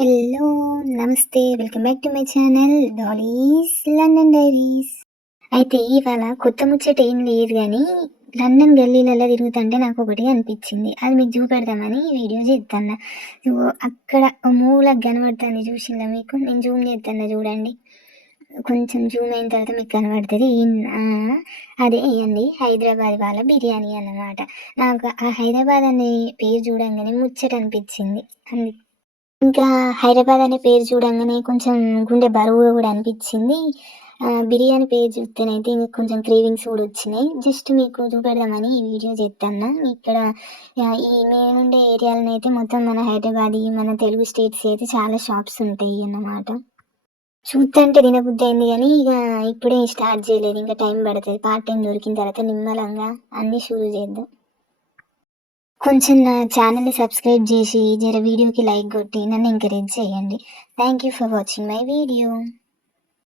Hello! నమస్తే. Welcome back to my channel Dolly's London diaries. అయితే ఇవాళ కొత్త ముచ్చట ఏం లేదు గానీ, లండన్ గల్లీలలో తిరుగుతుంటే నాకొకటి అనిపిచ్చింది. అది మీకు చూపెడదామని ఈ వీడియో చేత్తన్న. అక్కడ ఓ మూలకు కనబడుతుంది చూసిండ్రా మీకు? నేను జూమ్ చేత్తన్నా చూడండి. కొంచెం జూమ్ అయిన తర్వాత మీకు కనబడుతుంది. అదే అండి హైదరాబాద్ వాళ్ళ బిర్యానీ అన్నమాట. నాకు ఆ హైదరాబాద్ అనే పేరు చూడంగానే ముచ్చట అనిపిచ్చింది. ఇంకా హైదరాబాద్ అనే పేరు చూడంగానే కొంచెం గుండె బరువుగా కూడా అనిపించింది. బిర్యానీ పేరు చూస్తేనైతే ఇంక కొంచెం క్రేవింగ్స్ కూడా వచ్చినాయి. జస్ట్ మీకు చూపెడదామని ఈ వీడియో చేస్తున్నా. ఇక్కడ ఈ మేముండే ఏరియాలో అయితే మొత్తం మన హైదరాబాదీ మన తెలుగు స్టేట్స్ అయితే చాలా షాప్స్ ఉంటాయి అన్నమాట. చూస్తుంటే తినబుద్ధి అయింది కానీ ఇక ఇప్పుడే స్టార్ట్ చేయలేదు, ఇంకా టైం పడుతుంది. పార్ట్ టైం దొరికిన తర్వాత నిమ్మలంగా అన్నీ షురూ చేద్దాం. కొంచెం నా ఛానల్ని సబ్స్క్రైబ్ చేసి జర వీడియోకి లైక్ కొట్టి నన్ను ఎంకరేజ్ చేయండి. Thank you for watching my video.